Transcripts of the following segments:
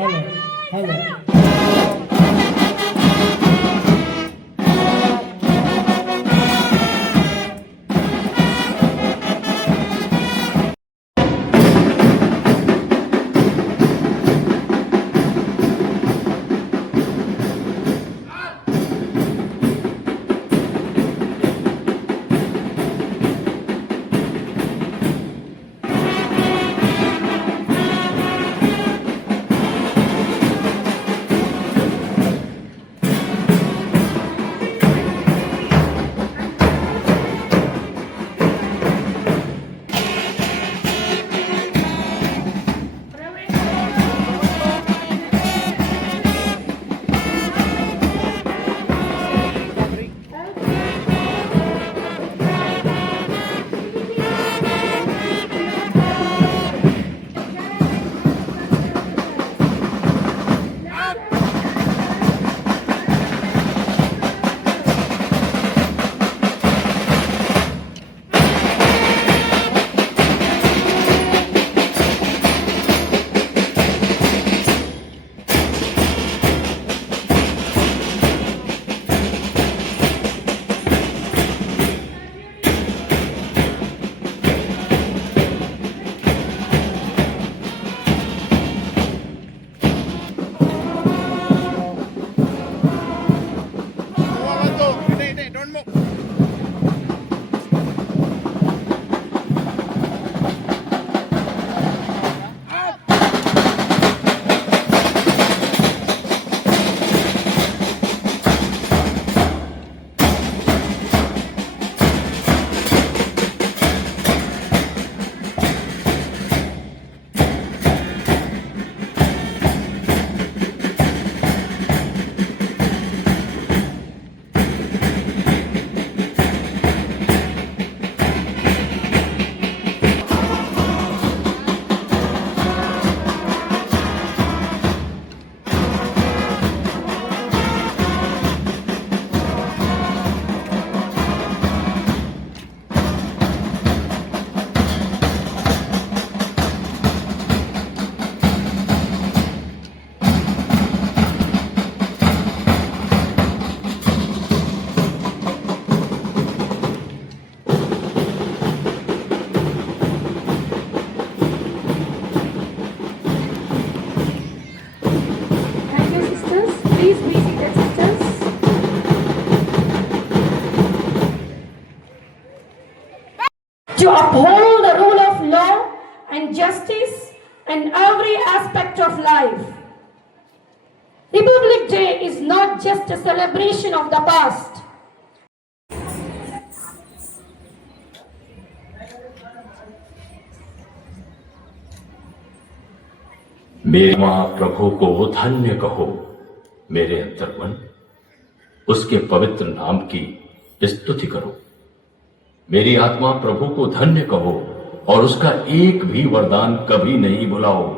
hello, hello. Don't move. Thank you, sisters. Please be seated, sisters. To uphold the rule of law and justice in every aspect of life. Republic Day is not just a celebration of the past. मेरे महाप्रभु को धन्य कहो मेरे अंतर्मन, उसके पवित्र नाम की स्तुति करो। मेरी आत्मा प्रभु को धन्य कहो और उसका एक भी वरदान कभी नहीं भुलाओ।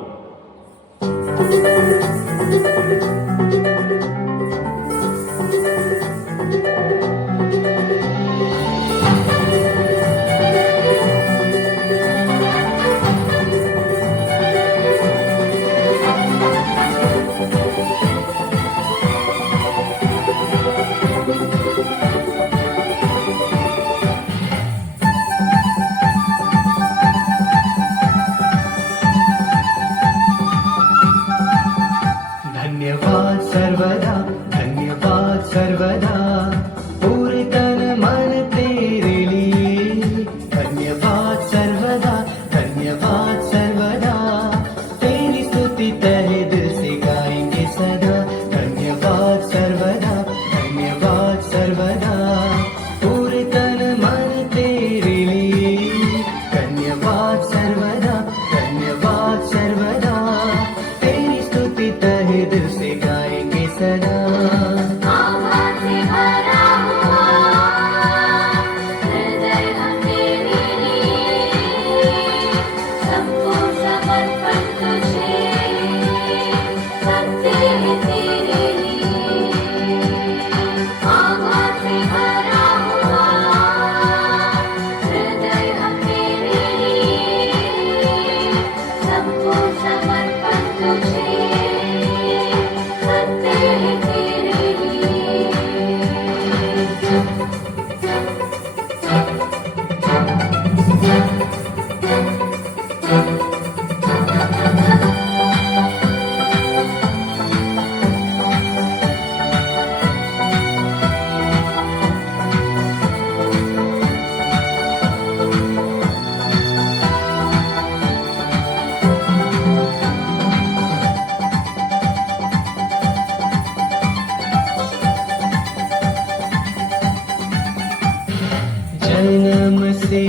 जन्म से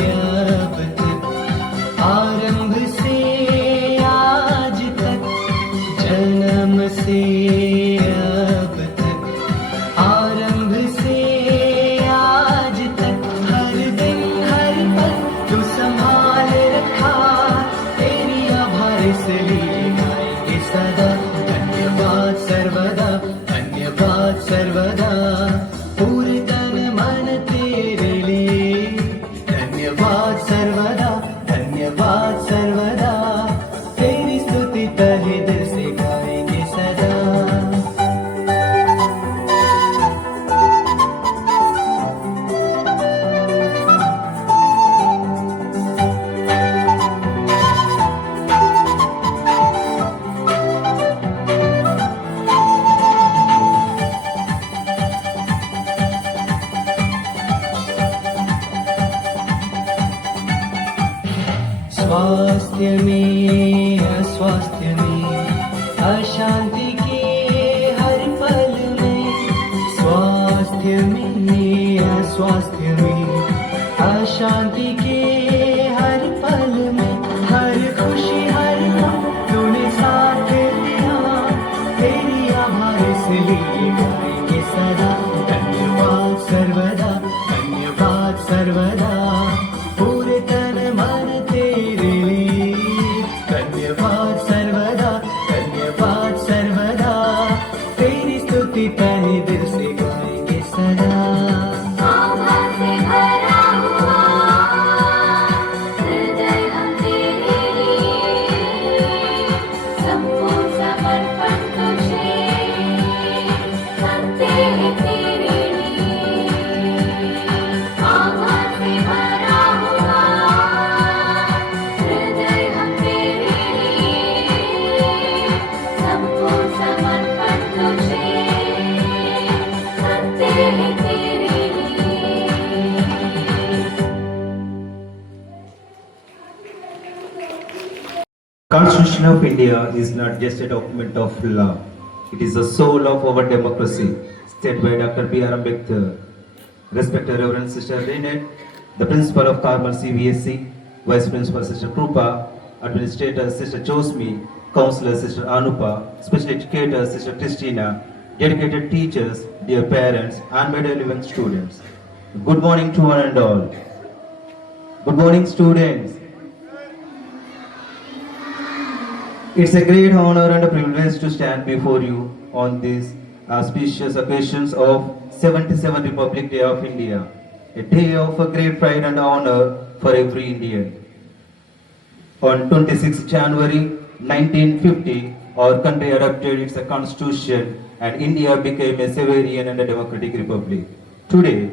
अब तक, आरंभ से आज तक, जन्म से अब तक, आरंभ से आज तक, हर दिन हर पल तू संभाल रखा, तेरी आभार इसलिए गाएंगे सदा। धन्यवाद सर्वदा, धन्यवाद सर्वदा, पूरे तन मन तेरे लिए। धन्यवाद सर्वदा, धन्यवाद सर्वदा, तेरी स्तुति तहे दिल से गाएंगे सदा। स्वास्थ्य में अस्वास्थ्य में, अशांति के हर पल में, स्वास्थ्य में अस्वास्थ्य में, अशांति के हर पल में, हर खुशी हर गम तूने साथ दिया, तेरी आभार इसलिए गाएंगे सदा। धन्यवाद सर्वदा, धन्यवाद सर्वदा, पूरे तन मन तेरे लिए। धन्यवाद सर्वदा, धन्यवाद सर्वदा, तेरी स्तुति तहे दिल से गाएंगे सदा। आभार से भरा हुआ हृदय हम तेरे लिए, संपूर्ण समर्पण तुझे करते हैं तेरे लिए। आभार से भरा हुआ हृदय हम तेरे लिए, संपूर्ण समर्पण तुझे करते हैं तेरे लिए। Constitution of India is not just a document of law. It is the soul of our democracy, stated by Dr. B.R. Ambedkar. Respected Reverend Sister Renate, the Principal of Carmel CBSE, Vice Principal Sister Krupa, Administrator Sister Josmi, Counselor Sister Anupa, Special Educator Sister Christina, dedicated teachers, dear parents, and my dear living students. Good morning to one and all. Good morning, students. It's a great honor and a privilege to stand before you on these auspicious occasions of 77th Republic Day of India, a day of a great pride and honor for every Indian. On 26 January 1950, our country adopted its constitution and India became a sovereign and a democratic republic. Today,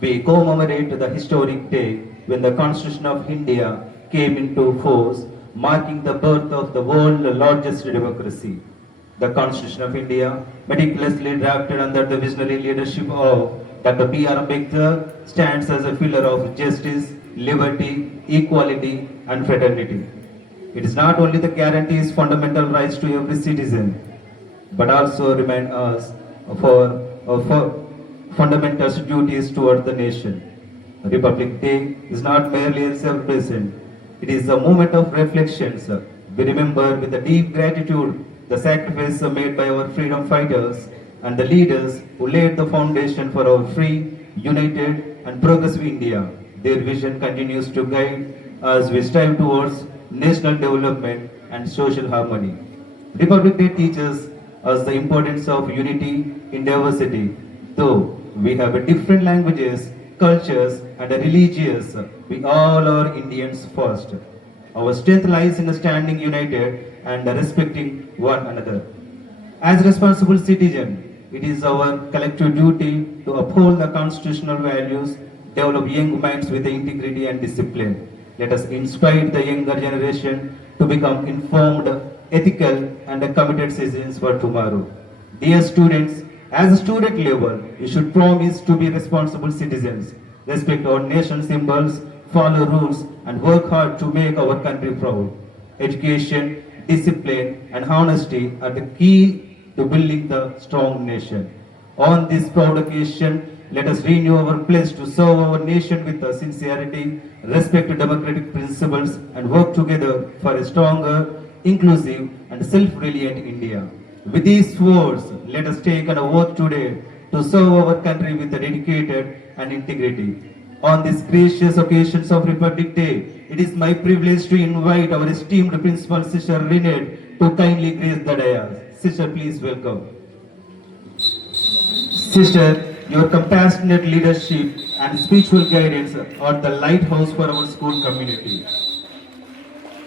we commemorate the historic day when the Constitution of India came into force, marking the birth of the world's largest democracy. The Constitution of India, meticulously drafted under the visionary leadership of Dr. B.R. Ambedkar, stands as a pillar of justice, liberty, equality, and fraternity. It is not only the guarantees fundamental rights to every citizen, but also remind us for fundamental duties towards the nation. Republic Day is not merely a celebration. It is a moment of reflections. We remember with a deep gratitude the sacrifice made by our freedom fighters and the leaders who laid the foundation for our free, united, and progressive India. Their vision continues to guide as we strive towards national development and social harmony. Republic Day teaches us the importance of unity in diversity. Though we have different languages, cultures, and religions, we all are Indians first. Our strength lies in standing united and respecting one another. As responsible citizens, it is our collective duty to uphold the constitutional values, develop young minds with integrity and discipline. Let us inspire the younger generation to become informed, ethical, and committed citizens for tomorrow. Dear students, as a student level, you should promise to be responsible citizens, respect our nation symbols, follow rules, and work hard to make our country proud. Education, discipline, and honesty are the key to building the strong nation. On this proud occasion, let us renew our pledge to serve our nation with sincerity, respect to democratic principles, and work together for a stronger, inclusive, and self-reliant India. With these words, let us take an oath today to serve our country with dedicated and integrity. On this gracious occasion of Republic Day, it is my privilege to invite our esteemed Principal Sister Renette to kindly grace the dais. Sister, please welcome. Sister, your compassionate leadership and spiritual guidance are the lighthouse for our school community.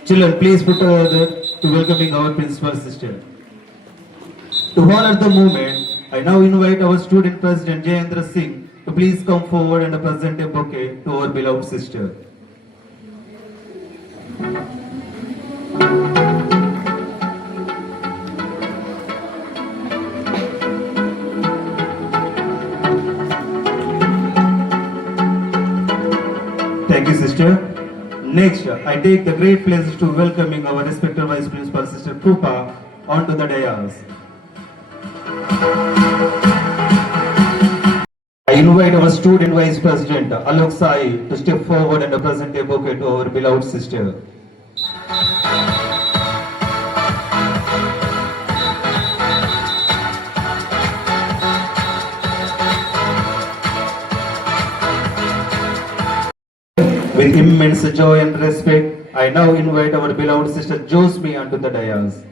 Children, please put together to welcoming our Principal Sister. To honor the moment, I now invite our student president Jayendra Singh to please come forward and present a bouquet to our beloved sister. Thank you, sister. Next, I take the great pleasure to welcoming our respected Vice Principal Sister Krupa onto the dais. I invite our student Vice President Alok Sai to step forward and present a bouquet to our beloved sister. With immense joy and respect, I now invite our beloved sister Josmi onto the dais.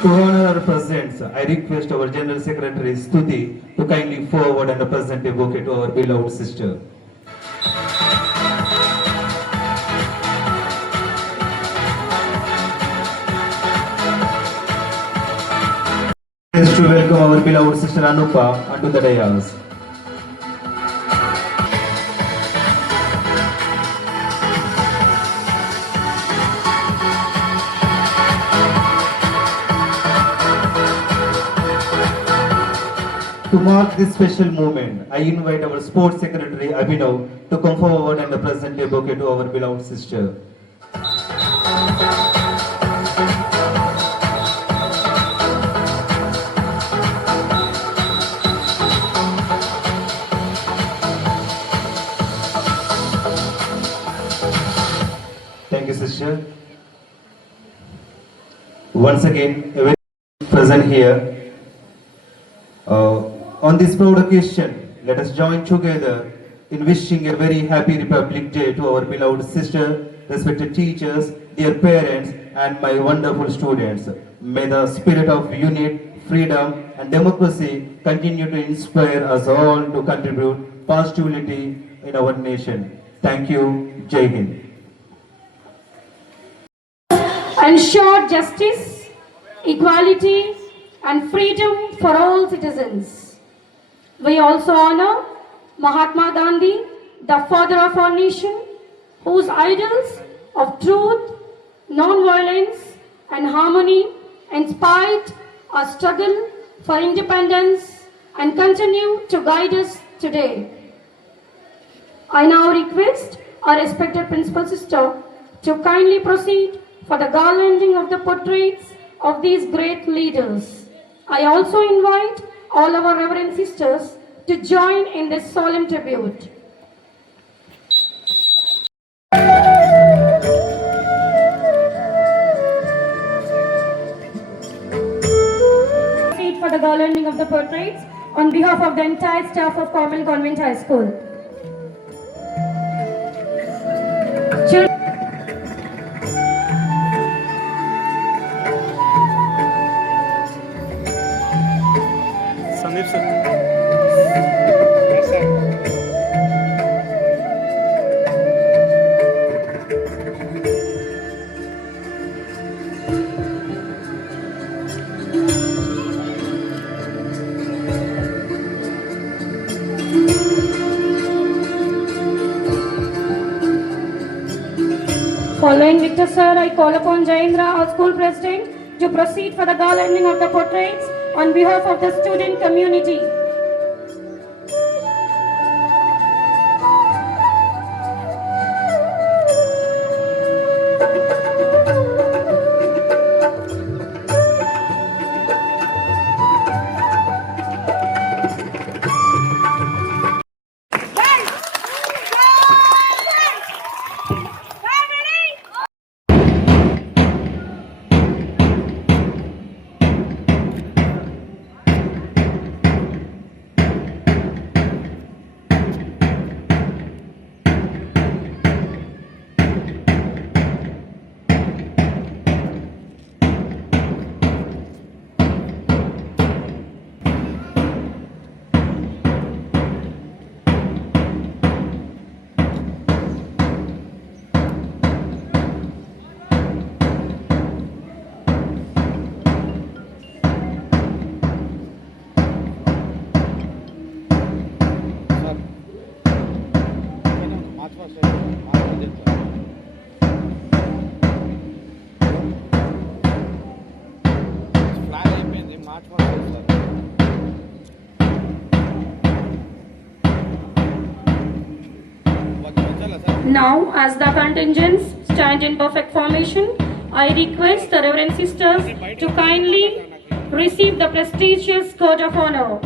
To honor our presence, I request our General Secretary Stuti to kindly forward and present a bouquet to our beloved sister. Pleased to welcome our beloved sister Anupa onto the dais. To mark this special moment, I invite our Sports Secretary Abhinav to come forward and present a bouquet to our beloved sister. Thank you, sister. Once again, everyone present here. On this proud occasion, let us join together in wishing a very happy Republic Day to our beloved sister, respected teachers, dear parents, and my wonderful students. May the spirit of unity, freedom, and democracy continue to inspire us all to contribute positivity in our nation. Thank you. Jai Hind. Ensure justice, equality, and freedom for all citizens. We also honor Mahatma Gandhi, the father of our nation, whose ideals of truth, non-violence, and harmony inspired our struggle for independence and continue to guide us today. I now request our respected Principal Sister to kindly proceed for the garlanding of the portraits of these great leaders. I also invite all our Reverend Sisters to join in this solemn tribute. Proceed for the garlanding of the portraits on behalf of the entire staff of Carmel Convent High School. Children, Sandeep sir. Yes, sir. following Victor Sir, I call upon Jayendra, our school president, to proceed for the garlanding of the portraits on behalf of the student community. Now, as the contingents stand in perfect formation, I request the Reverend Sisters to kindly receive the prestigious coat of honor.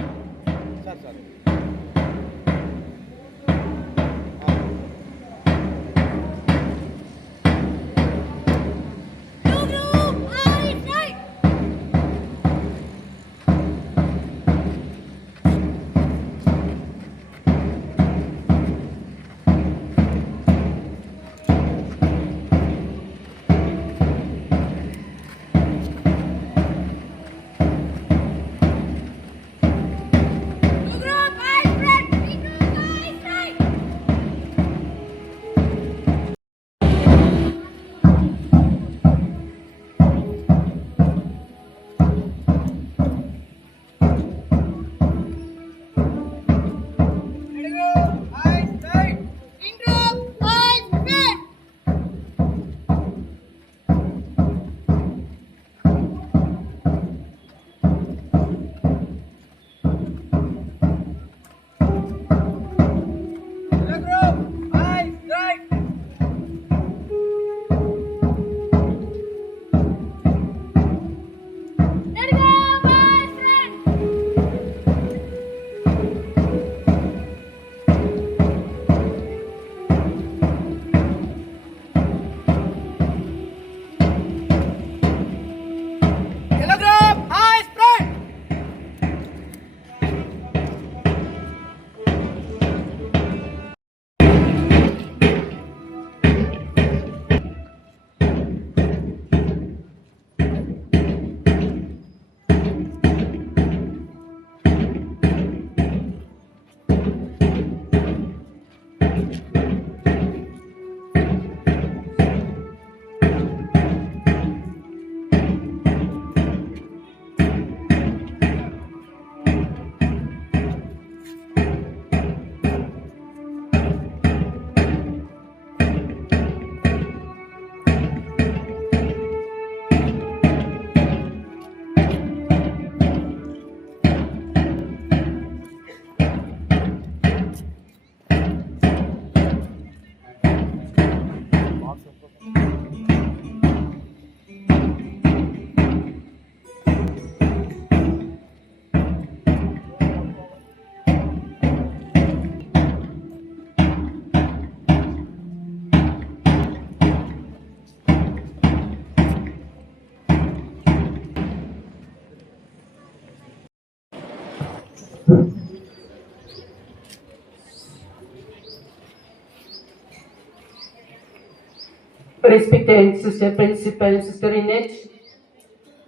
Respected Sister Principal, Sister Inette,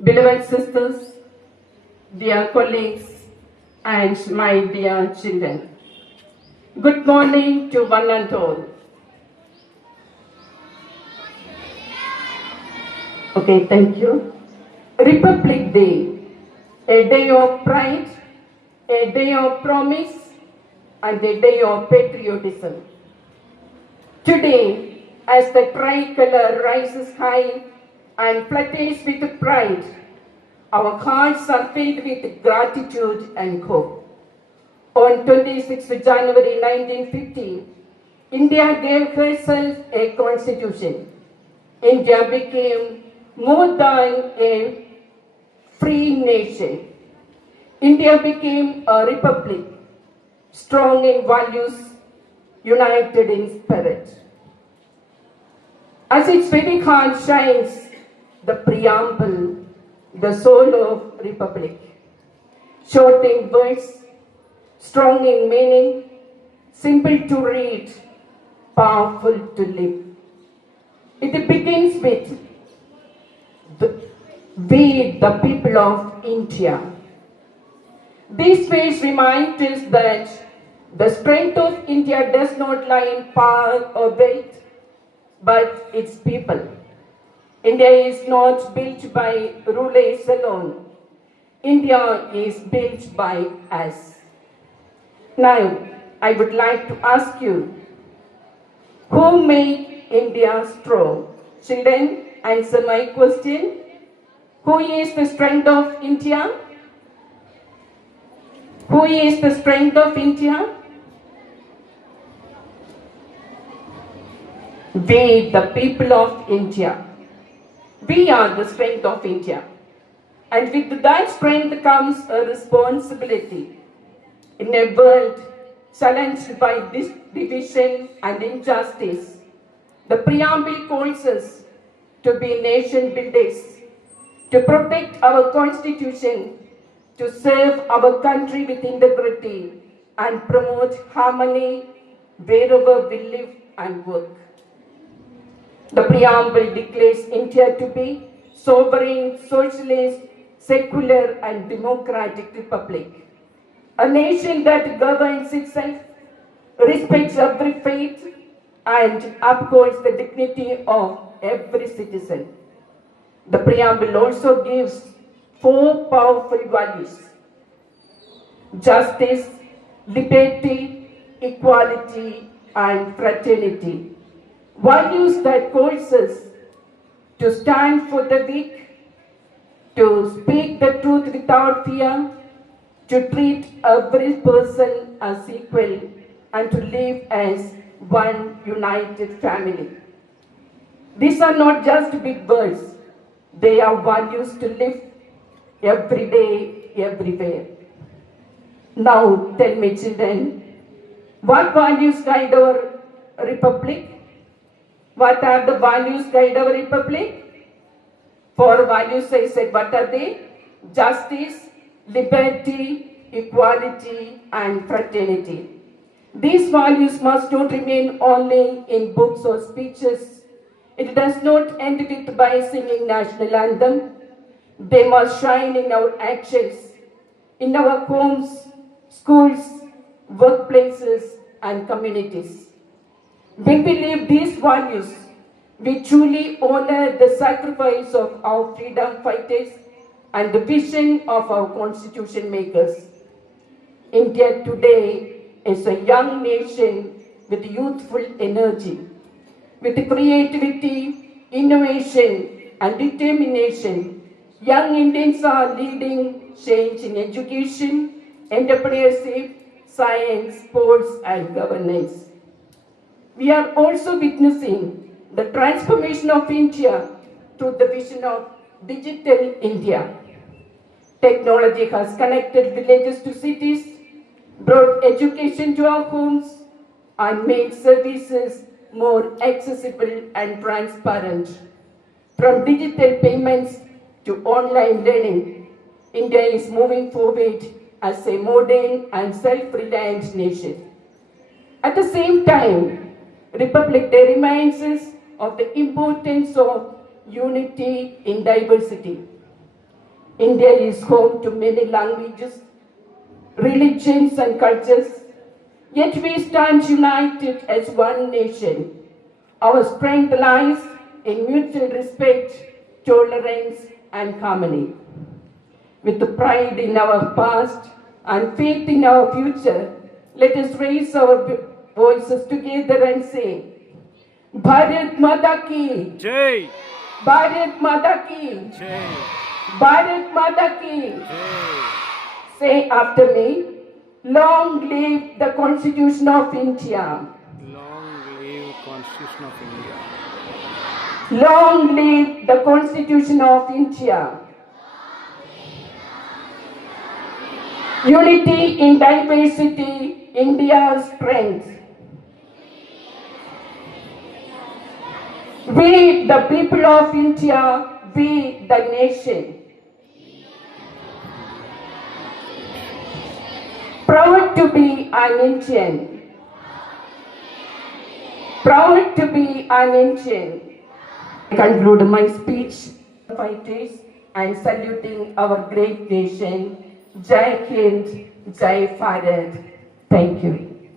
beloved sisters, dear colleagues, and my dear children. Good morning to one and all. Okay, thank you. Republic Day, a day of pride, a day of promise, and a day of patriotism. Today, as the tricolor rises high and flutters with pride, our hearts are filled with gratitude and hope. On 26th January 1950, India gave herself a constitution. India became more than a free nation. India became a republic, strong in values, united in spirit. As its very heart shines, the preamble, the soul of republic, short in words, strong in meaning, simple to read, powerful to live. It begins with we, the people of India. These words remind us that the strength of India does not lie in power or wealth, but its people. India is not built by rulers alone. India is built by us. Now, I would like to ask you, who made India strong? Children, answer my question. Who is the strength of India? Who is the strength of India? We, the people of India, we are the strength of India. And with that strength comes a responsibility. In a world challenged by this division and injustice, the preamble calls us to be nation builders, to protect our constitution, to serve our country with integrity, and promote harmony wherever we live and work. The preamble declares India to be sovereign, socialist, secular and democratic republic. A nation that governs itself, respects every faith and upholds the dignity of every citizen. The preamble also gives 4 powerful values: justice, liberty, equality and fraternity. Values that calls us to stand for the weak, to speak the truth without fear, to treat every person as equal, and to live as one united family. These are not just big words, they are values to live every day, everywhere. Now tell me, children, what values guide our republic? What are the values guide our republic? 4 values I said, what are they? Justice, liberty, equality and fraternity. These values must not remain only in books or speeches. It does not end with by singing national anthem. They must shine in our actions, in our homes, schools, workplaces and communities. When we live these values, we truly honor the sacrifice of our freedom fighters and the vision of our constitution makers. India today is a young nation with youthful energy. With creativity, innovation and determination, young Indians are leading change in education, entrepreneurship, science, sports and governance. We are also witnessing the transformation of India through the vision of Digital India. Technology has connected villages to cities, brought education to our homes, and made services more accessible and transparent. From digital payments to online learning, India is moving forward as a modern and self-reliant nation. At the same time, Republic Day reminds us of the importance of unity in diversity. India is home to many languages, religions and cultures, yet we stand united as one nation. Our strength lies in mutual respect, tolerance and harmony. With the pride in our past and faith in our future, let us raise our voices together and say, Bharat Mata Ki Jai! Bharat Mata Ki Jai! Bharat Mata Ki Jai! Say after me, long live the Constitution of India. Long live Constitution of India. Long live the Constitution of India. Unity in diversity, India's strength. We, the people of India, we, the nation. Proud to be an Indian. Proud to be an Indian. I conclude my speech, fighters, and saluting our great nation. Jai Hind, Jai Bharat. Thank you.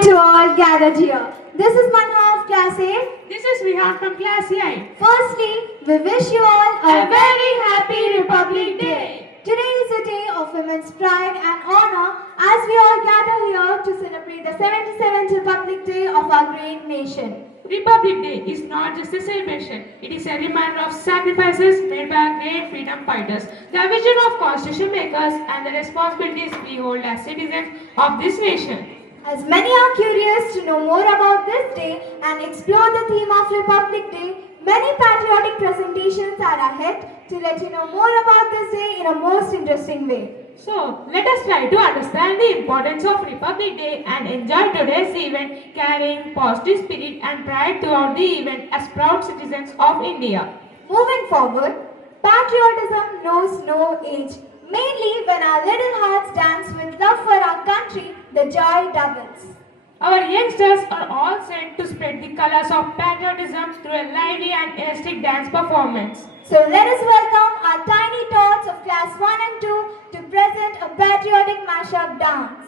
To all gathered here. This is Manha of Class A. This is Vihan from Class A. Firstly, we wish you all A very happy Republic Day. Today is a day of women's pride and honor as we all gather here to celebrate the 77th Republic Day of our great nation. Republic Day is not just a celebration, it is a reminder of sacrifices made by our great freedom fighters, the vision of constitution makers and the responsibilities we hold as citizens of this nation. As many are curious to know more about this day and explore the theme of Republic Day, many patriotic presentations are ahead to let you know more about this day in a most interesting way. So, let us try to understand the importance of Republic Day and enjoy today's event, carrying positive spirit and pride throughout the event as proud citizens of India. Moving forward, patriotism knows no age. Mainly when our little hearts dance with love for our country, the joy doubles. Our youngsters are all sent to spread the colors of patriotism through a lively and elastic dance performance. So let us welcome our tiny tots of class 1 and 2 to present a patriotic mashup dance.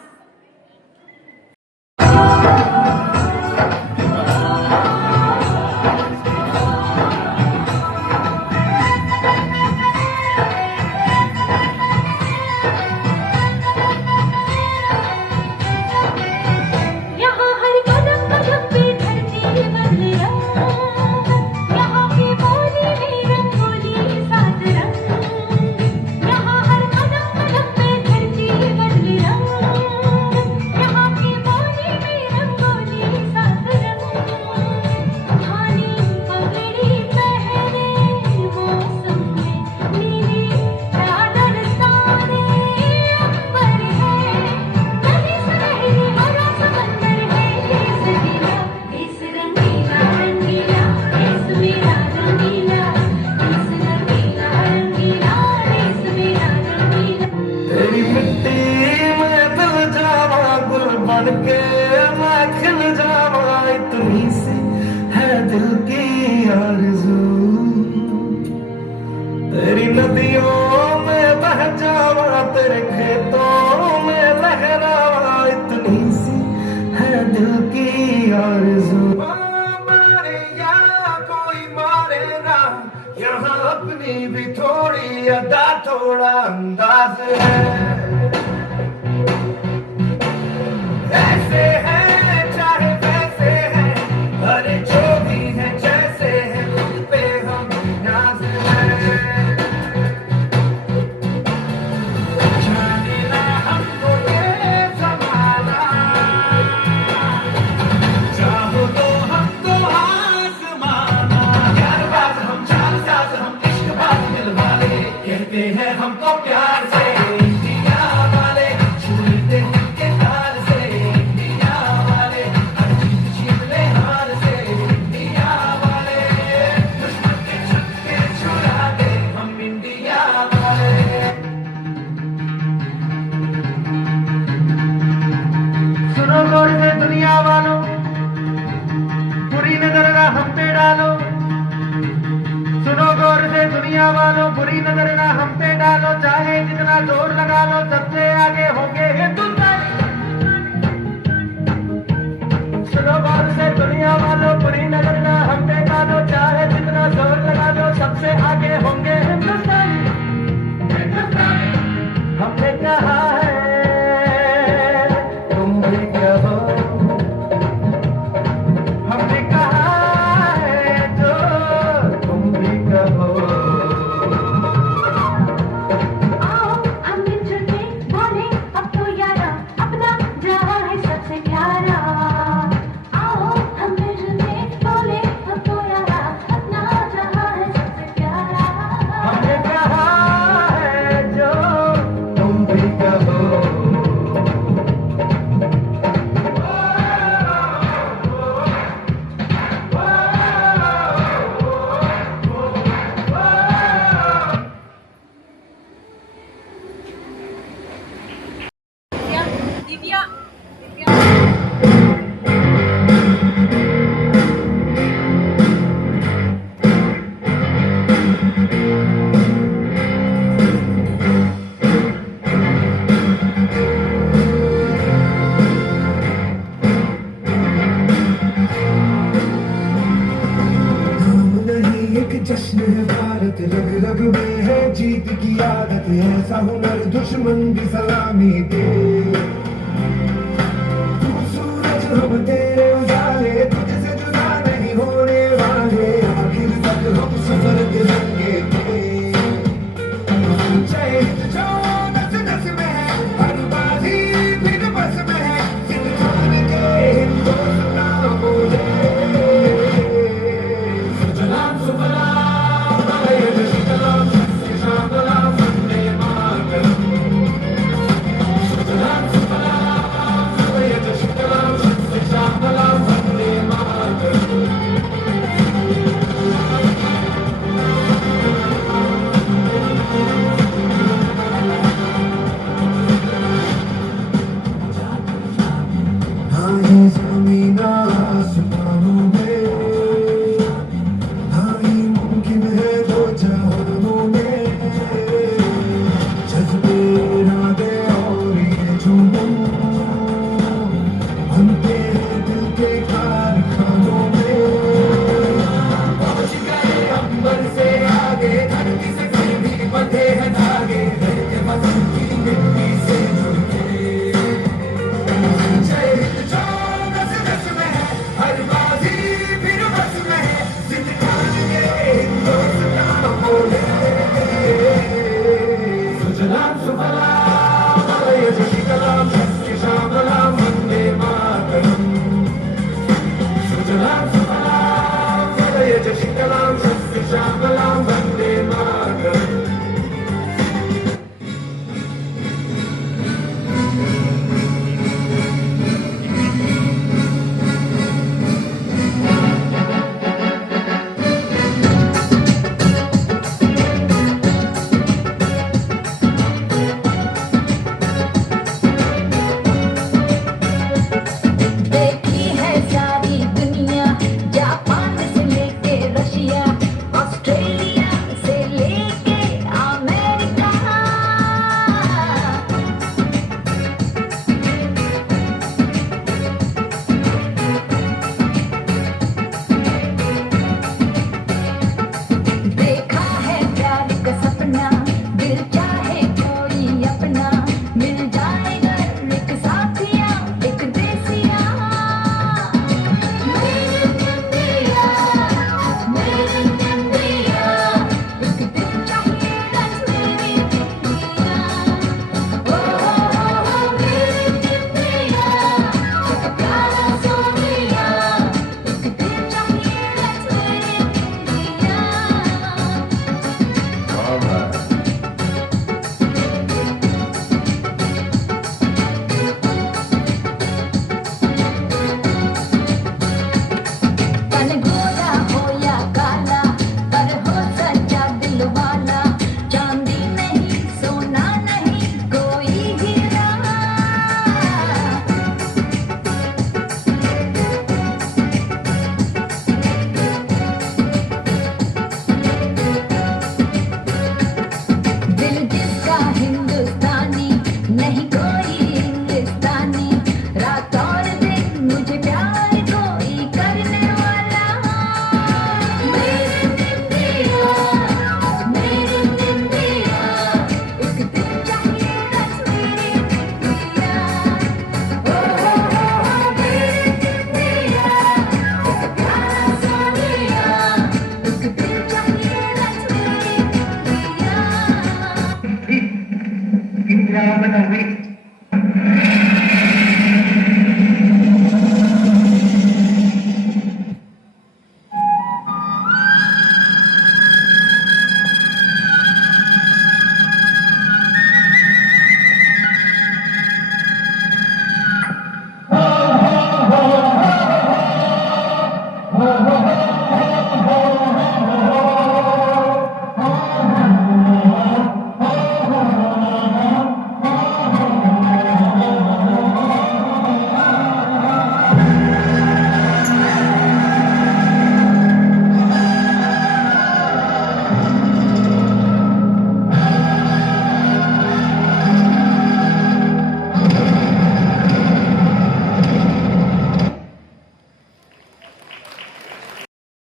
तेरी नदियों में बह जावा, तेरे खेतों में लहरावा, इतनी सी है दिल की आरज़ू। मारे या कोई मारे ना, यहाँ अपनी भी थोड़ी अदा थोड़ा अंदाज है। ऐसे है चाहे वैसे है, अरे जो भी है जैसे है, खुद पे हम नाज है। जाने ना हमको ये ज़माना, चाहो तो हमको आज़माना। प्यारबाज़ हम, चालबाज़ हम, इश्क़बाज़ दिल वाले, कहते हैं हमको प्यार से इंडिया वाले, छूते हैं के ताल से इंडिया वाले, हर चीज़ छीन ले हार से इंडिया वाले, दुश्मन के छक्के छुड़ा दे हम इंडिया वाले। सुनो गौर से दुनिया वालों, बुरी नजर ना हम पे डालो। सुनो गौर से दुनिया वालों, बुरी नजर ना हम पे डालो, चाहे जितना जोर लगा लो, सबसे आगे होंगे हिंदुस्तानी। सुनो गौर से दुनिया वालों, बुरी नजर ना हम पे डालो, चाहे जितना जोर लगा लो, सबसे आगे होंगे हिंदुस्तानी। हमने कहा है तुम भी कहो, हमने कहा है जो तुम भी कहो। आओ हम मिलजुल के बोले अब तो यारा, अपना जहां है सबसे प्यारा। आओ हम मिलजुल के बोले अब तो यारा, अपना जहां है सबसे प्यारा। हमने कहा है जो तुम भी कहो। नाम नहीं एक जश्न है भारत, रग रग में है जीत की आदत, ऐसा हुनर दुश्मन भी सलामी दे। तू सूरज हम तेरे उजाले, तुझसे जुदा नहीं होने वाले, आखिर तक हम सफर तिरंगे थे। जय हिंद जो नस नस में है, हर बाजी फिर बस में है, Singh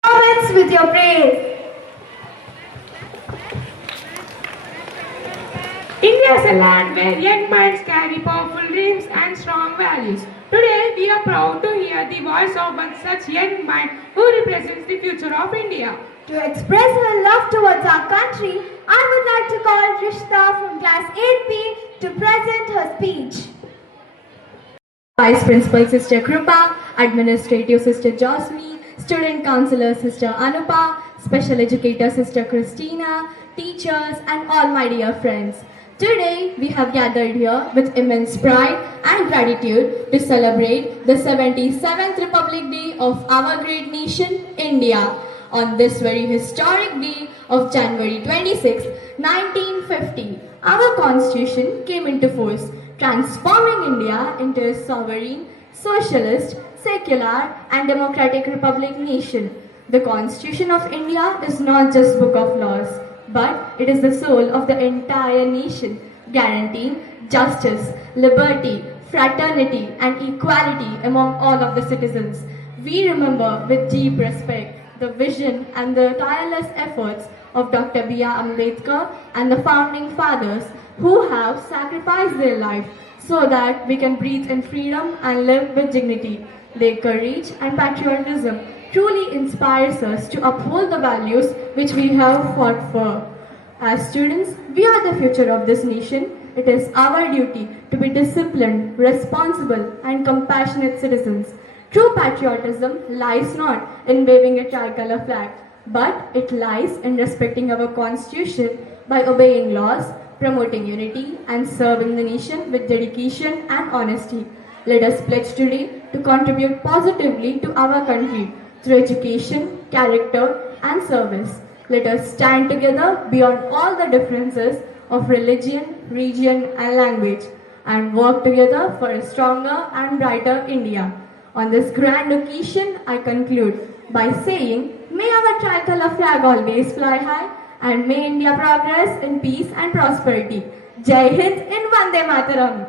Comments with your praise. India is a land where young minds carry powerful dreams and strong values. Today, we are proud to hear the voice of one such young mind who represents the future of India. To express her love towards our country, I would like to call Rishta from class 8B to present her speech. Vice Principal Sister Krupa, Administrative Sister Josmi, Student Counselor Sister Anupa, Special Educator Sister Christina, teachers and all my dear friends. Today we have gathered here with immense pride and gratitude to celebrate the 77th Republic Day of our great nation, India. On this very historic day of January 26, 1950, our constitution came into force, transforming India into a sovereign, socialist, secular and democratic republic nation. The Constitution of India is not just book of laws, but it is the soul of the entire nation, guaranteeing justice, liberty, fraternity and equality among all of the citizens. We remember with deep respect the vision and the tireless efforts of Dr. B.R. Ambedkar and the founding fathers who have sacrificed their life so that we can breathe in freedom and live with dignity. Their courage and patriotism truly inspires us to uphold the values which we have fought for. As students, we are the future of this nation. It is our duty to be disciplined, responsible and compassionate citizens. True patriotism lies not in waving a tricolor flag, but it lies in respecting our constitution by obeying laws, promoting unity and serving the nation with dedication and honesty. Let us pledge today to contribute positively to our country through education, character and service. Let us stand together beyond all the differences of religion, region and language and work together for a stronger and brighter India. On this grand occasion, I conclude by saying, may our tricolor flag always fly high and may India progress in peace and prosperity. Jai Hind in Vande Mataram.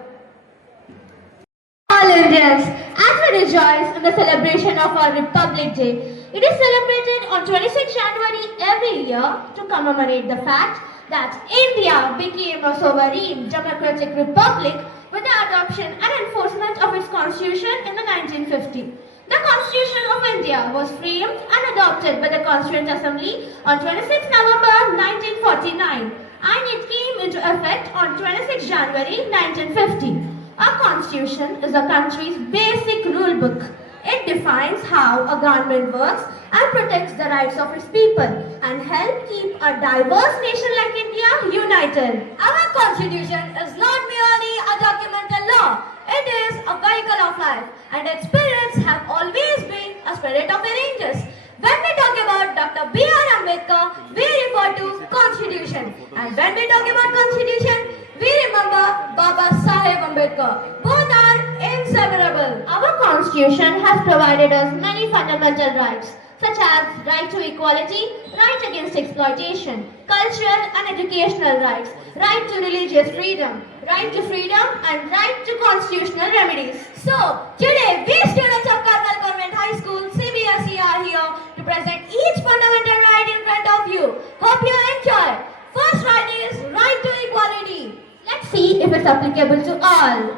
All Indians, as we rejoice in the celebration of our Republic Day, it is celebrated on 26 January every year to commemorate the fact that India became a sovereign democratic republic with the adoption and enforcement of its constitution in the 1950. The Constitution of India was framed and adopted by the Constituent Assembly on 26 November 1949 and it came into effect on 26 January 1950. Our Constitution is a country's basic rule book. It defines how a government works and protects the rights of its people and help keep a diverse nation like India united. Our Constitution is not merely a documental law. It is a vehicle of life and its spirits have always been a spirit of arrangers. When we talk about Dr. B.R. Ambedkar, we refer to Constitution. And when we talk about Constitution, we remember Baba Saheb Ambedkar. Both are inseparable. Our Constitution has provided us many fundamental rights, such as right to equality, right against exploitation, cultural and educational rights, right to religious freedom, right to freedom and right to constitutional remedies. So, today we students of Karnal Government High School, CBSE are here to present each fundamental right in front of you. Hope you enjoy. First right is right to equality. Let's see if it's applicable to all.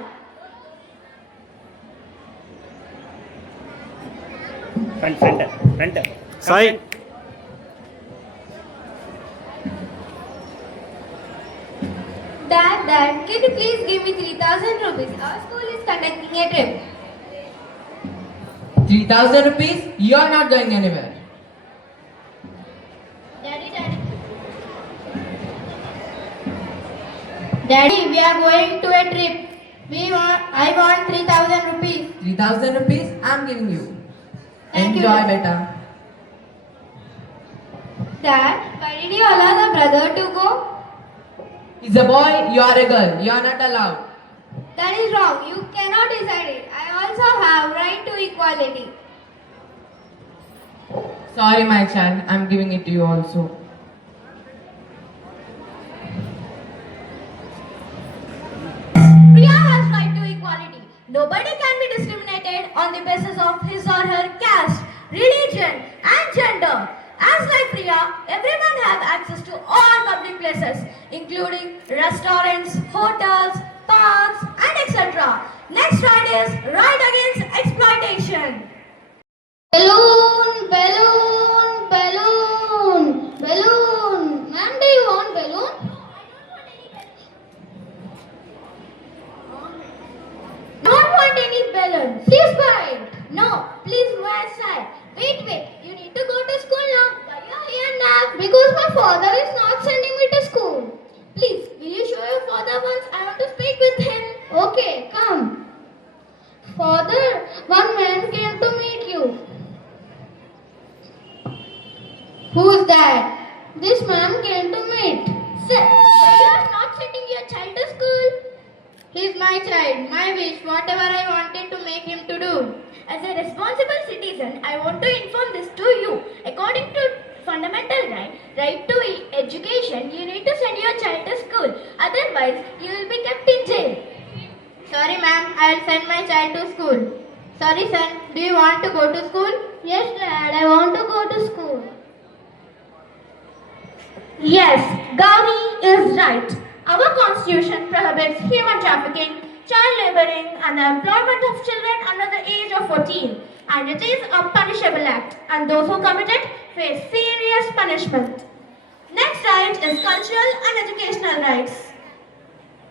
Front. Sai. Dad, can you please give me 3,000 rupees? Our school is conducting a trip. 3,000 rupees? You are not going anywhere. Daddy, we are going to a trip. I want 3,000 rupees. 3,000 rupees? I am giving you. Thank you. Enjoy, beta. Dad, why did you allow the brother to go? He's a boy, you are a girl. You are not allowed. That is wrong. You cannot decide it. I also have right to equality. Sorry, my child. I am giving it to you also. Priya has right to equality. Nobody can be discriminated on the basis of his or her caste, religion and gender. As like Priya, everyone has access to all public places, including restaurants, hotels, parks and etc. Next right is right against exploitation. Balloon, balloon, balloon, balloon. Ma'am, do you want balloon? Don't want any balloon. Please buy it. No, please wear side. Wait. You need to go to school now. Why you are here now? Because my father is not sending me to school. Please, will you show your father once? I want to speak with him. Okay, come. Father, one man came to meet you. Who's that? This man came to meet. Sir, why you are not sending your child to school? He's my child, my wish, whatever I wanted to make him to do. As a responsible citizen, I want to inform this to you. According to fundamental right to education, you need to send your child to school. Otherwise, you will be kept in jail. Sorry ma'am, I will send my child to school. Sorry son, do you want to go to school? Yes dad, I want to go to school. Yes, Gauri is right. Our constitution prohibits human trafficking, child laboring and the employment of children under the age of 14, and it is a punishable act, and those who commit it face serious punishment. Next right is cultural and educational rights.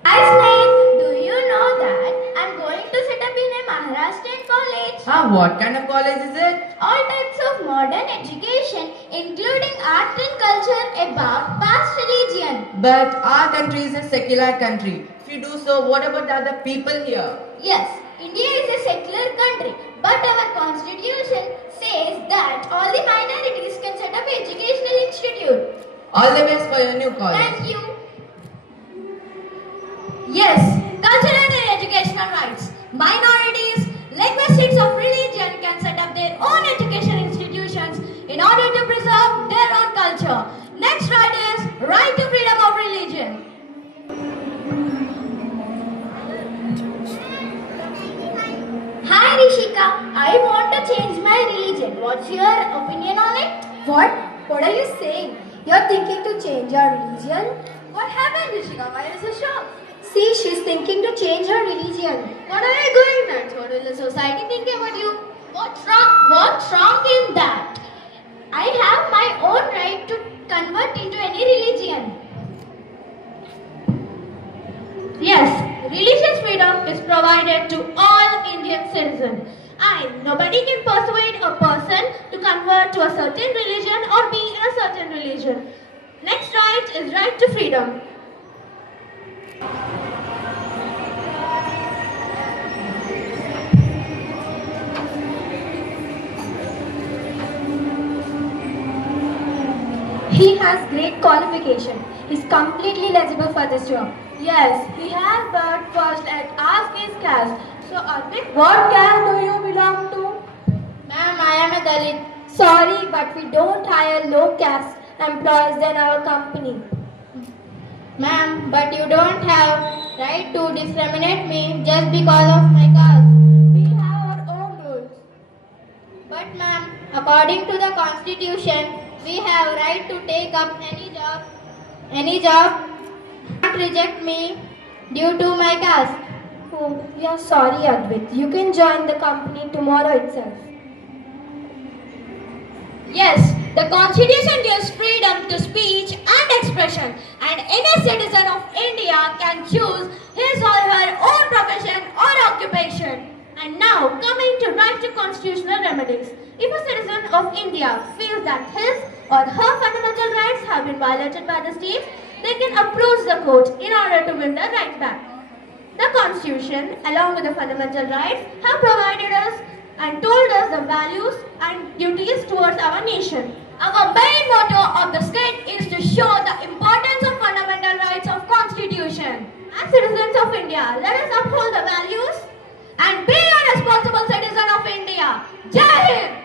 Hi Snail, do you know that I'm going to set up in a Maharashtrian college? What kind of college is it? All types of modern education, including art and culture about past religion. But our country is a secular country. If you do so, what about the other people here? Yes, India is a secular country, but our constitution says that all the minorities can set up an educational institute. All the best for your new college. Thank you. Yes, cultural and educational rights. Minorities, linguistics of religion can set up their own education institutions in order to preserve their own culture. Next right is right to freedom of religion. Hi Rishika, I want to change my religion. What's your opinion on it? What are you saying? You're thinking to change your religion? What happened Rishika? Why is it shock? See, she's thinking to change her religion. What are you going nuts? What will the society think about you? What's wrong in that? I have my own right to convert into any religion. Yes, religious freedom is provided to all Indian citizens, and nobody can persuade a person to convert to a certain religion or be in a certain religion. Next right is right to freedom. He has great qualification. He's completely eligible for this job. Yes, he has, but first let's ask his caste. So Arpit, what caste do you belong to? Ma'am, I am a Dalit. Sorry, but we don't hire low caste employees in our company. Ma'am, but you don't have right to discriminate me just because of my caste. We have our own rules. But ma'am, according to the constitution, we have right to take up any job. Don't reject me due to my caste. Oh, we are sorry, Advait. You can join the company tomorrow itself. Yes, the Constitution gives freedom to speech and expression, and and any citizen of India can choose his or her own profession or occupation. And now, coming to right to constitutional remedies. If a citizen of India feels that his or her fundamental rights have been violated by the state, they can approach the court in order to win their right back. The Constitution, along with the fundamental rights, have provided us and told us the values and duties towards our nation. Our main motto of the state is to show the importance of fundamental rights of Constitution. As citizens of India, let us uphold the values and be a responsible citizen of India. Jai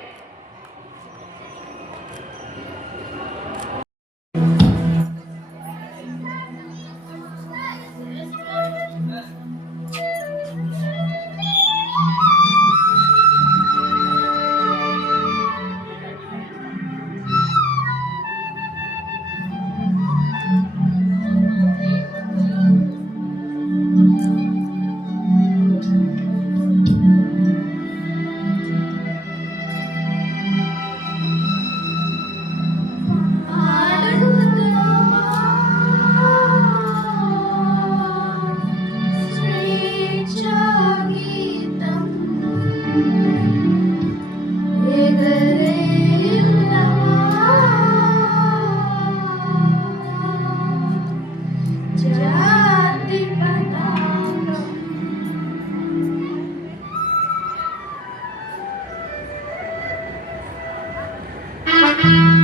Hind!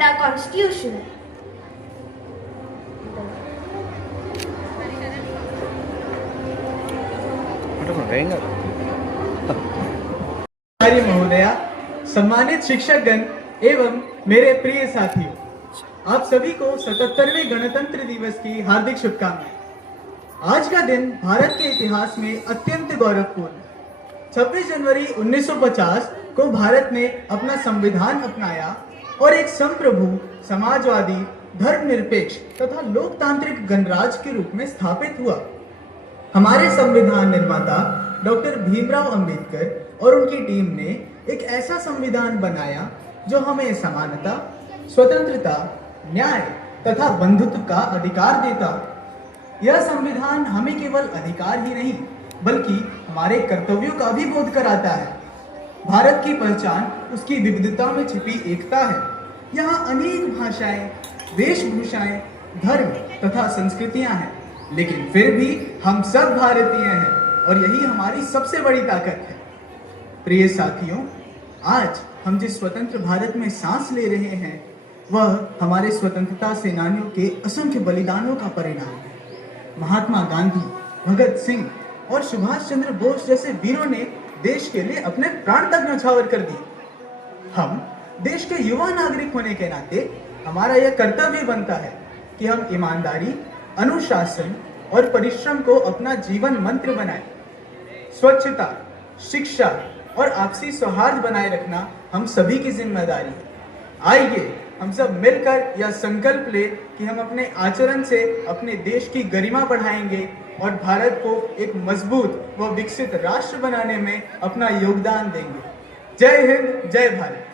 and our constitution. महोदया, सम्मानित शिक्षकगण एवं मेरे प्रिय साथियों, आप सभी को 77वें गणतंत्र दिवस की हार्दिक शुभकामनाएं। आज का दिन भारत के इतिहास में अत्यंत गौरवपूर्ण। 26 जनवरी 1950 को भारत ने अपना संविधान अपनाया और एक संप्रभु, समाजवादी, धर्मनिरपेक्ष तथा लोकतांत्रिक गणराज्य के रूप में स्थापित हुआ। हमारे संविधान निर्माता डॉक्टर भीमराव अंबेडकर और उनकी टीम ने एक ऐसा संविधान बनाया जो हमें समानता, स्वतंत्रता, न्याय तथा बंधुत्व का अधिकार देता। यह संविधान हमें केवल अधिकार ही नहीं बल्कि हमारे कर्तव्यों का भी बोध कराता है। भारत की पहचान उसकी विविधता में छिपी एकता है। यहाँ अनेक भाषाएं, वेशभूषाएं, धर्म तथा संस्कृतियां हैं, लेकिन फिर भी हम सब भारतीय हैं और यही हमारी सबसे बड़ी ताकत है। प्रिय साथियों, आज हम जिस स्वतंत्र भारत में सांस ले रहे हैं वह हमारे स्वतंत्रता सेनानियों के असंख्य बलिदानों का परिणाम है। महात्मा गांधी, भगत सिंह और सुभाष चंद्र बोस जैसे वीरों ने देश के लिए अपने प्राण तक न्यौछावर कर दिए। हम देश के युवा नागरिक होने के नाते हमारा यह कर्तव्य बनता है कि हम ईमानदारी, अनुशासन और परिश्रम को अपना जीवन मंत्र बनाएं। स्वच्छता, शिक्षा और आपसी सौहार्द बनाए रखना हम सभी की जिम्मेदारी है। आइए हम सब मिलकर यह संकल्प ले कि हम अपने आचरण से अपने देश की गरिमा बढ़ाएंगे और भारत को एक मजबूत व विकसित राष्ट्र बनाने में अपना योगदान देंगे। जय हिंद, जय Bharat.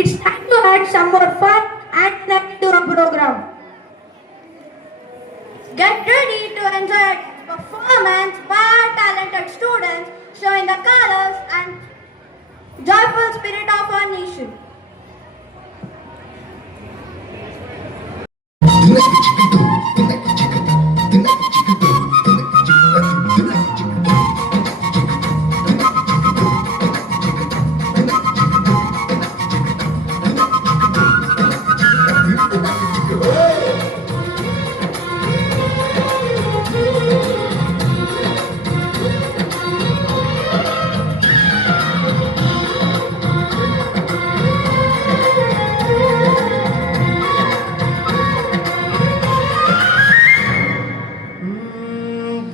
It's time to add some more fun and connect to our program. Get ready to enjoy a performance by our talented students showing the colors and joyful spirit of our nation.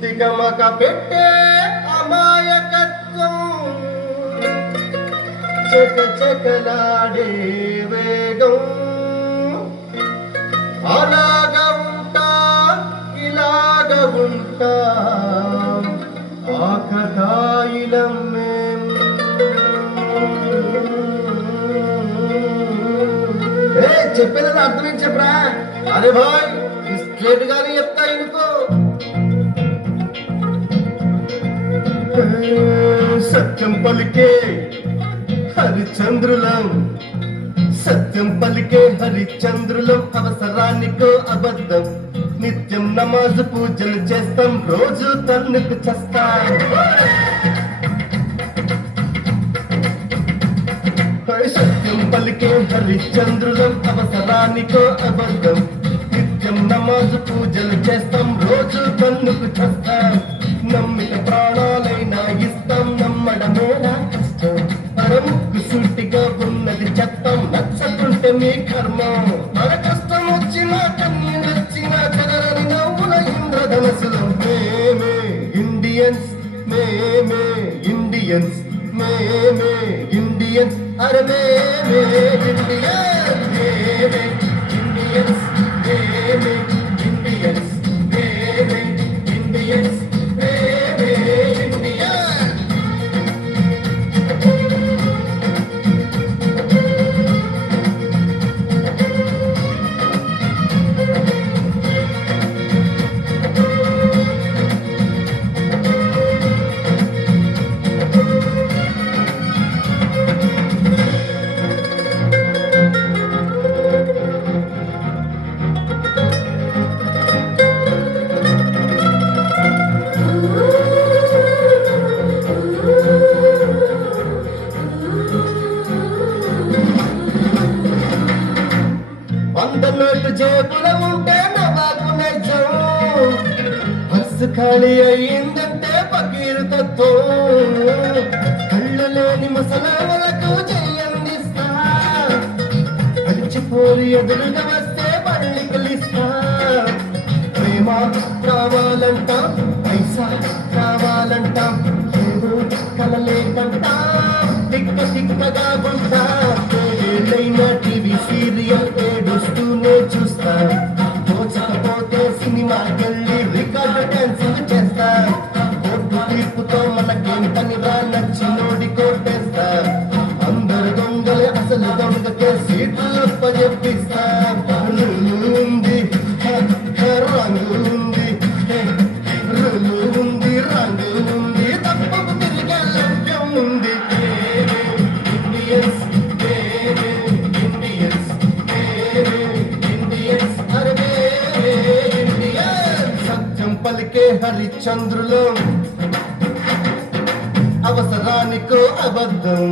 తికమక పెట్టే అమాయకత్వం, చకచకలాడే వేగం, అలాగా ఉంటా ఇలాగ ఉంటా ఆకతాయిలం మేం. చెప్పేది అర్థమేం చెప్పరా? అరే భాయ్ స్ట్రేట్ గానే చెప్తా ఇంకో. సత్యం పలికే హరిచంద్రులం, సత్యం పలికే హరిచంద్రులం, అవసరానికో అబద్ధం, నిత్యం నమాజు పూజలు చేస్తాం, రోజు తన్నుకు చేస్తాం. సత్యం పలికే హరిచంద్రులం, అవసరానికో అబద్ధం, నిత్యం నమాజు పూజలు చేస్తాం, రోజు తన్నుకు చేస్తాం. నమ్మిక ప్రాణాలైనా ఇస్తాం, నమ్మడమేనా కష్టం, అరముక్కు సూటిగా ఉన్నది చట్టం, నచ్చకుంటే మీ కర్మ. మన కష్టం వచ్చినా కన్నీళ్ళు వచ్చినా కదలని నవ్వుల ఇంద్రధనసులు. మేమే ఇండియన్స్, మేమే ఇండియన్స్, మేమే ఇండియన్స్, అరే మేమే ఇండియన్స్, మేమే ఇండియన్స్, మేమే ఇండియన్స్, మేమే ఇండియన్స్. ఖాళీ అయ్యిందంటే పకీరు తత్వం కళ్ళలేని ముసలాలకు చెయ్యందిస్తా కలిచిపోలి ఎదురుగా వస్తే పళ్ళికలిస్తా ప్రేమ కావాలంట పైసా కావాలంట ఏదో కలలేకంట తిక్క తిక్కగా ఉంటా ఏదైనా టీవీ సీరియల్ ఏడుస్తూనే చూస్తా తోచకపోతే సినిమాకెళ్ళి రికార్డు డాన్సులు చేస్తా కోర్టు తీర్పుతో మనకేం పనిరా నచ్చినోడి కోటేస్తా అందరు దొంగలే అసలు దొంగకే సీట్లు చెప్పిస్తా రులు ఉంది రంగు ఉంది రులు ఉంది రంగు ఉంది తప్పకు తిరిగే లభ్యం ఉంది ఇండియన్స్ ఇండియన్స్ ఇండియన్స్ అరే ఇండియన్స్ సత్యం పలికే హరిశ్చంద్రులు అవసరానికో అబద్ధం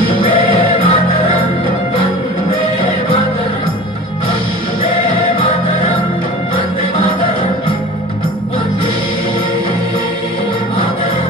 వందే మాతరం వందే మాతరం వందే మాతరం వందే మాతరం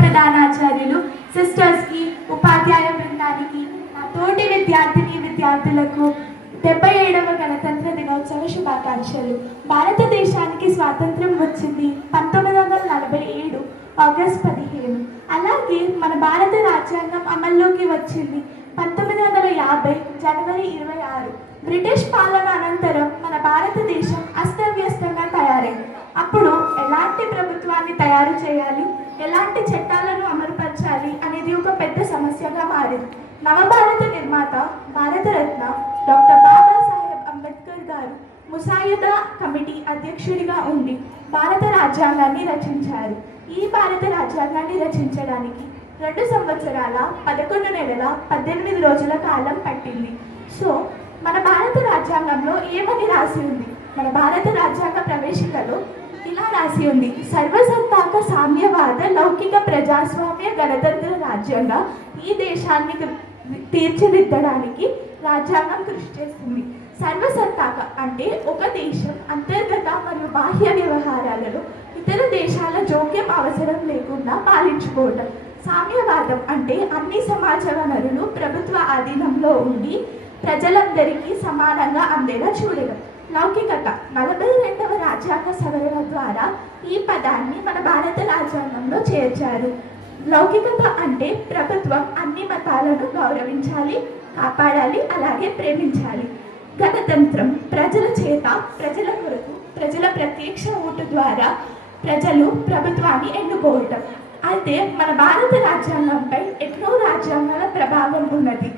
ప్రధానాచార్యులు సిస్టర్స్కి ఉపాధ్యాయ బృందానికి నా తోటి విద్యార్థులకు 77వ గణతంత్ర దినోత్సవ శుభాకాంక్షలు. భారతదేశానికి స్వాతంత్రం వచ్చింది 1947 ఆగస్టు 15. అలాగే మన భారత రాజ్యాంగం అమల్లోకి వచ్చింది 1950 జనవరి 26. బ్రిటిష్ పాలన అనంతరం మన భారతదేశం అస్తవ్యస్తంగా తయారైంది. అప్పుడు ఎలాంటి ప్రభుత్వాన్ని తయారు చేయాలి, ఎలాంటి చట్టాలను అమలుపరచాలి అనేది ఒక పెద్ద సమస్యగా మారింది. నవభారత నిర్మాత భారతరత్న డాక్టర్ బాబాసాహెబ్ అంబేద్కర్ గారు ముసాయిదా కమిటీ అధ్యక్షుడిగా ఉండి భారత రాజ్యాంగాన్ని రచించారు. ఈ భారత రాజ్యాంగాన్ని రచించడానికి 2 సంవత్సరాల 11 నెలల 18 రోజుల కాలం పట్టింది. సో మన భారత రాజ్యాంగంలో ఏమని రాసి ఉంది? మన భారత రాజ్యాంగ ప్రవేశికలో ఇలా రాసి ఉంది: సర్వసత్తాక సామ్యవాద లౌకిక ప్రజాస్వామ్య గణతంత్ర రాజ్యంగా ఈ దేశాన్ని తీర్చిదిద్దడానికి రాజ్యాంగం కృషి చేస్తుంది. సర్వసత్తాక అంటే ఒక దేశం అంతర్గత మరియు బాహ్య వ్యవహారాలలో ఇతర దేశాల జోక్యం అవసరం లేకుండా పాలించుకోవడం. సామ్యవాదం అంటే అన్ని సమాజ వనరులు ప్రభుత్వ ఆధీనంలో ఉండి ప్రజలందరికీ సమానంగా అందేలా చూడడం. లౌకికత 42వ రాజ్యాంగ సవరణ ద్వారా ఈ పదాన్ని మన భారత రాజ్యాంగంలో చేర్చారు. లౌకికత అంటే ప్రభుత్వం అన్ని మతాలను గౌరవించాలి, కాపాడాలి, అలాగే ప్రేమించాలి. గణతంత్రం ప్రజల చేత, ప్రజల కొరకు, ప్రజల ప్రత్యక్ష ఓటు ద్వారా ప్రజలు ప్రభుత్వాన్ని ఎన్నుకోవటం. అయితే మన భారత రాజ్యాంగంపై ఎన్నో రాజ్యాంగాల ప్రభావం ఉన్నది.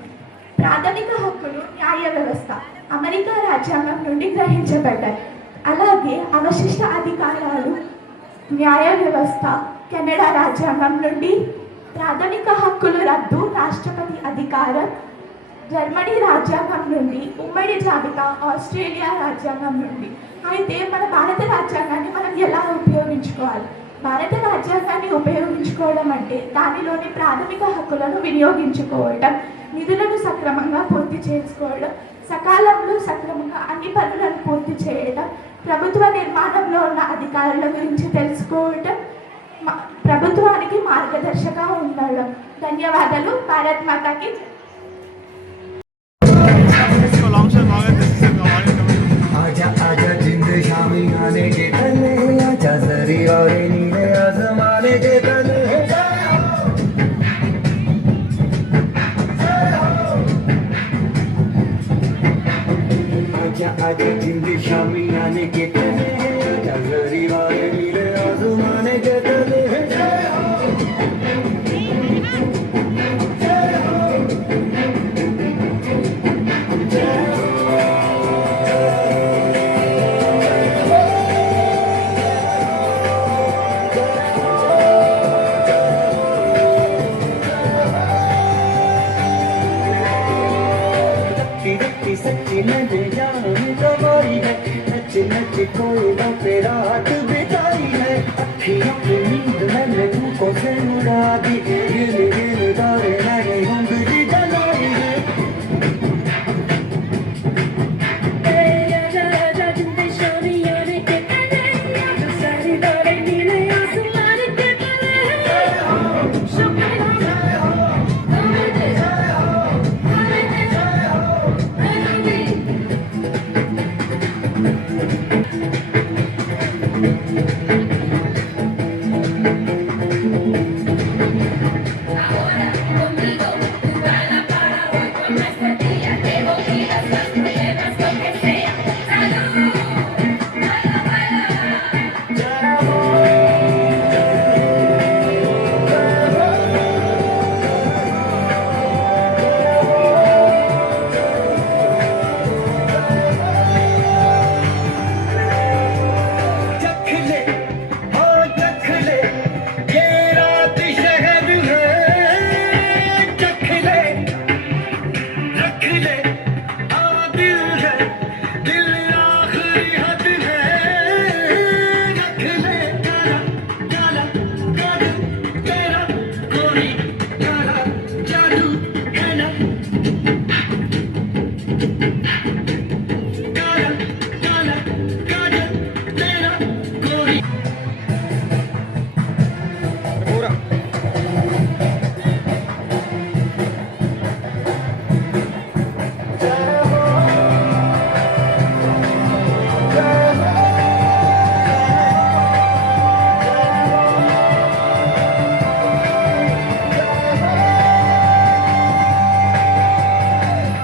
ప్రాథమిక హక్కులు, న్యాయ వ్యవస్థ అమెరికా రాజ్యాంగం నుండి గ్రహించబడ్డాయి. అలాగే అవశిష్ట అధికారాలు, న్యాయ వ్యవస్థ కెనడా రాజ్యాంగం నుండి, ప్రాథమిక హక్కులు రద్దు రాష్ట్రపతి అధికారం జర్మనీ రాజ్యాంగం నుండి, ఉమ్మడి జాబితా ఆస్ట్రేలియా రాజ్యాంగం నుండి. అయితే మన భారత రాజ్యాంగాన్ని మనం ఎలా ఉపయోగించుకోవాలి? భారత రాజ్యాంగాన్ని ఉపయోగించుకోవడం అంటే దానిలోని ప్రాథమిక హక్కులను వినియోగించుకోవడం, నిధులను సక్రమంగా పూర్తి చేసుకోవడం, సకాలంలో సక్రమంగా అన్ని పనులను పూర్తి చేయడం, ప్రభుత్వ నిర్మాణంలో ఉన్న అధికారుల గురించి తెలుసుకోవడం, ప్రభుత్వానికి మార్గదర్శకంగా ఉండడం. ధన్యవాదాలు. భారత్ మాతాకి. आजा आजा जिंद शामी आने के तले आजा जरी और नीले आसमाने के तले शामी आने के तले हैं आजा जरी वाले नीले आसमाने के तले हैं जय हो जय हो जय हो रत्ती सच्ची मैंने जान गवाई है नच नच कोई ना तेरा हाथ बिताई है अखियों की नींद मैंने तुमको से उड़ा दी गिर गिर दारे मैंने उंगली जलाई है आजा आजा जिंदे शामी आने के तले आजा सारी दारे नीले आसमान के तले शुक्र जय हो तुम्हें जय हो हमें जय हो रघुवीर चख ले ओ चख ले ये रात शहद है चख ले रख ले आ दिल है दिल आखिरी हद है रख ले काला काला काला तेरा कोई काला जादू है ना काला काला काला तेरा कोई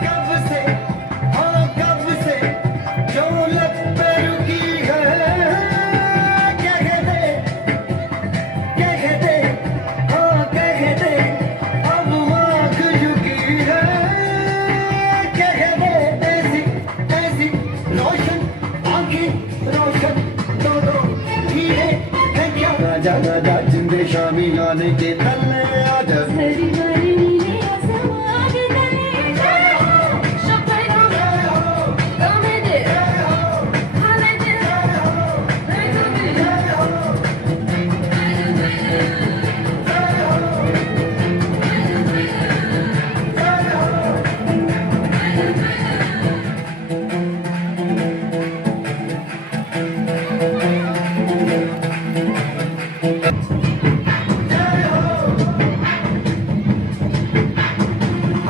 कब से हो कब से जो लग पे रुकी है कह दे हो कह दे अब आँख झुकी है कह दे ऐसी ऐसी रोशन आँखें रोशन दोनों हीरे है क्या राजा राजा जिंदे शामी आने के तले आजा हरी भरी नीले आसमान के तले जय हो शुक्र जय हो तुम्हें जय हो हमें जय हो रघुवीर जय हो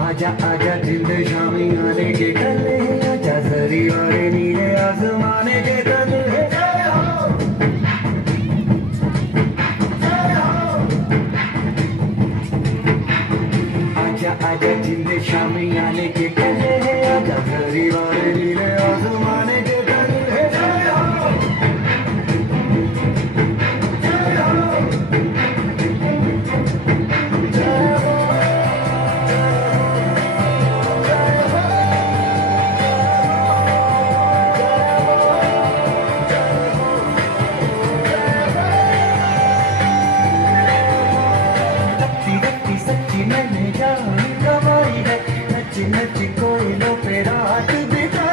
आजा आजा जिंदे शामी आने के तले आजा जरी वाले नीले आसमाने के तले जय हो जय हो आजा आजा जिंदे शामी आने के तले आजा जरी वाले नीले आसमाने के तले जय हो जय हो जय हो रत्ती रत्ती सच्ची मैंने जान गवाई है नच नच कोई लो पे रात बिता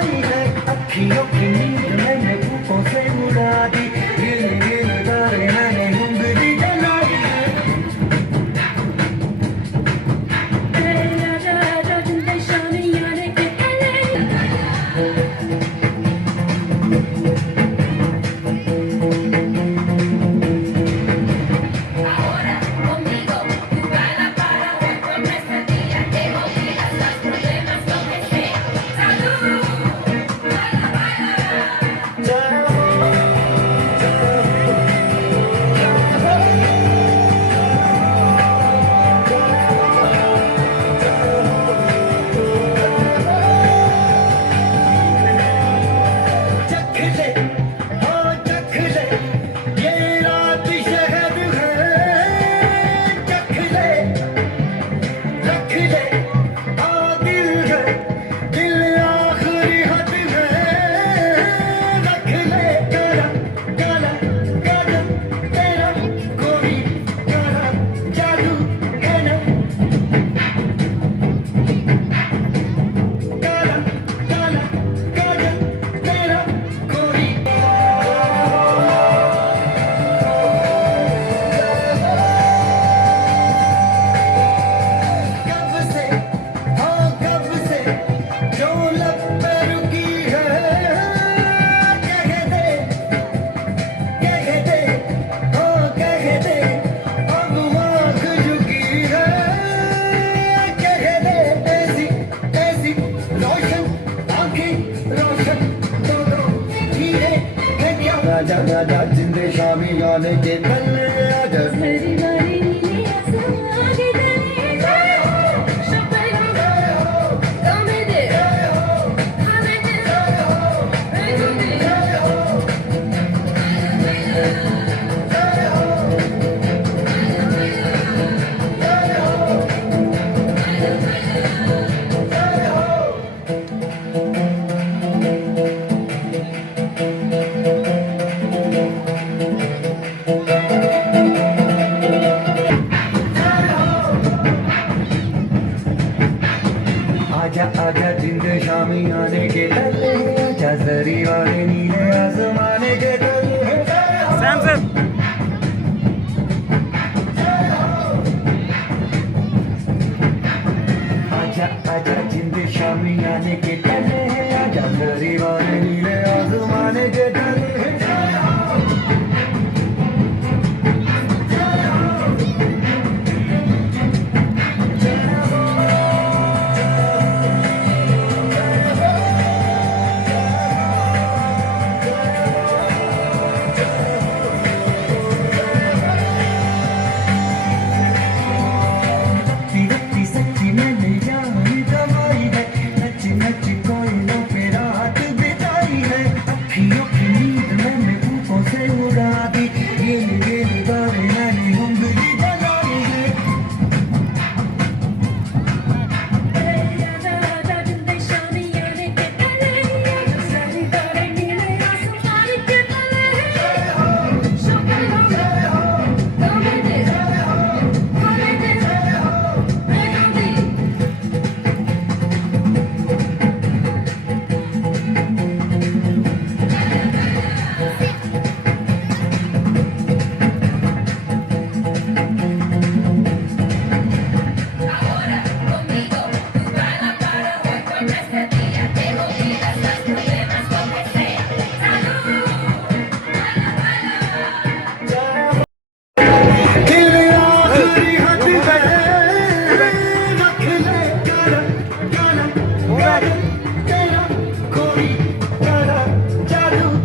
शामियाने के तले है आजा जरी वाले नीले आसमाने के तले है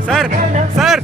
सर सर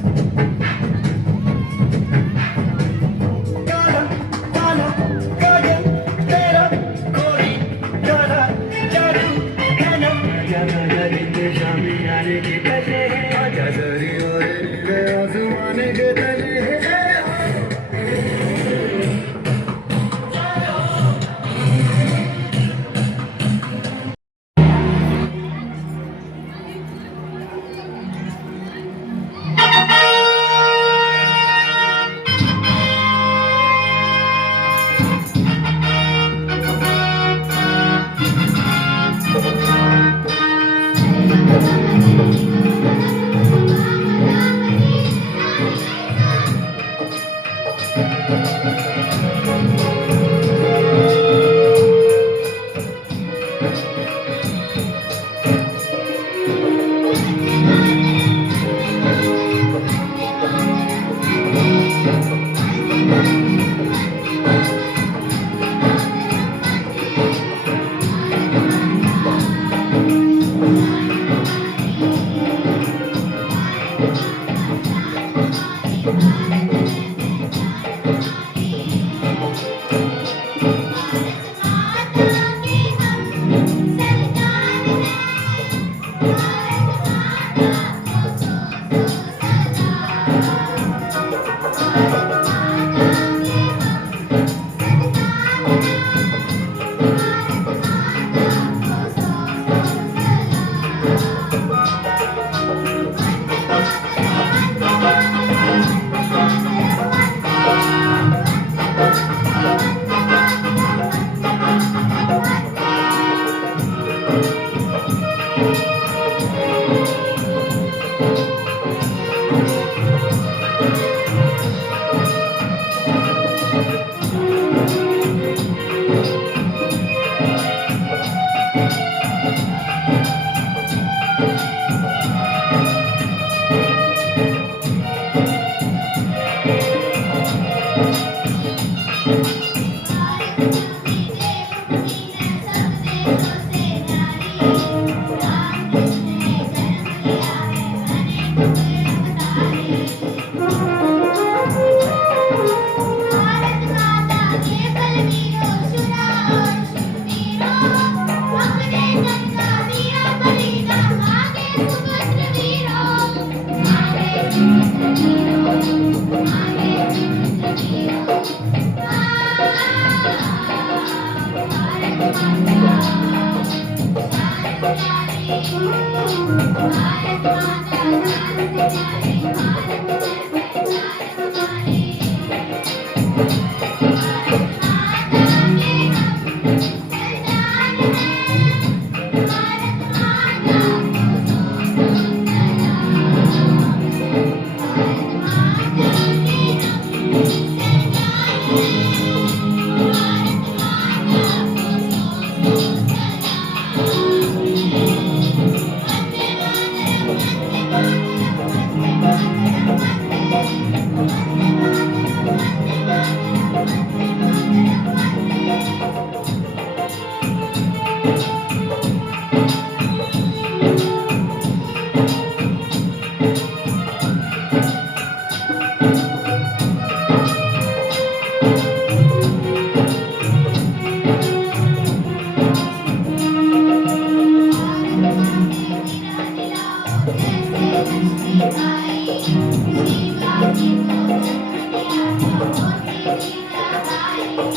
Thank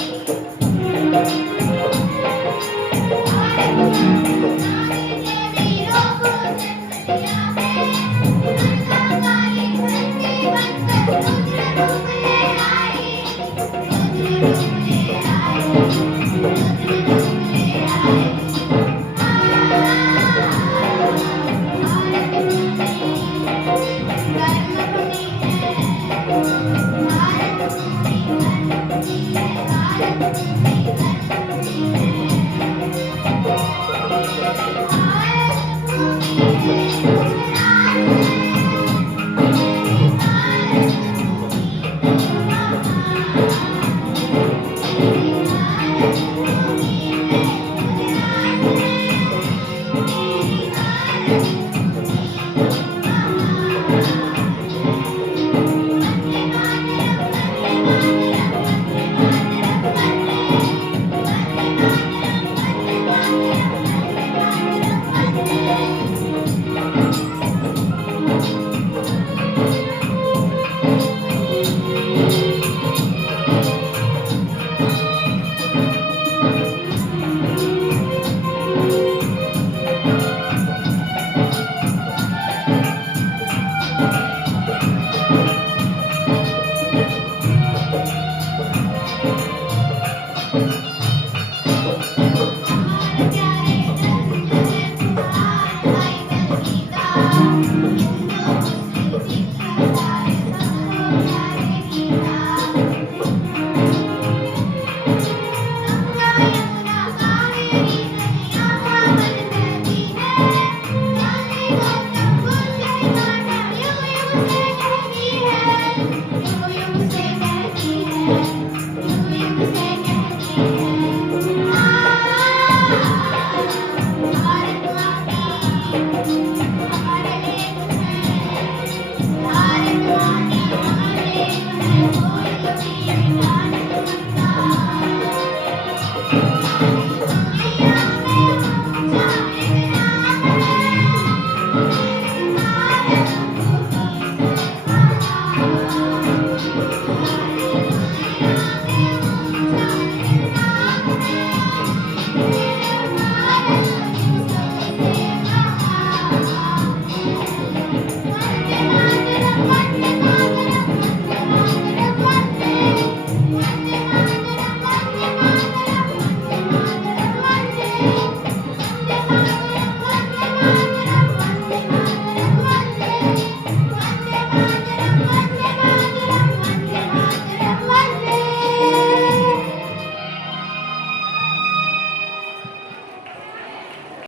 you.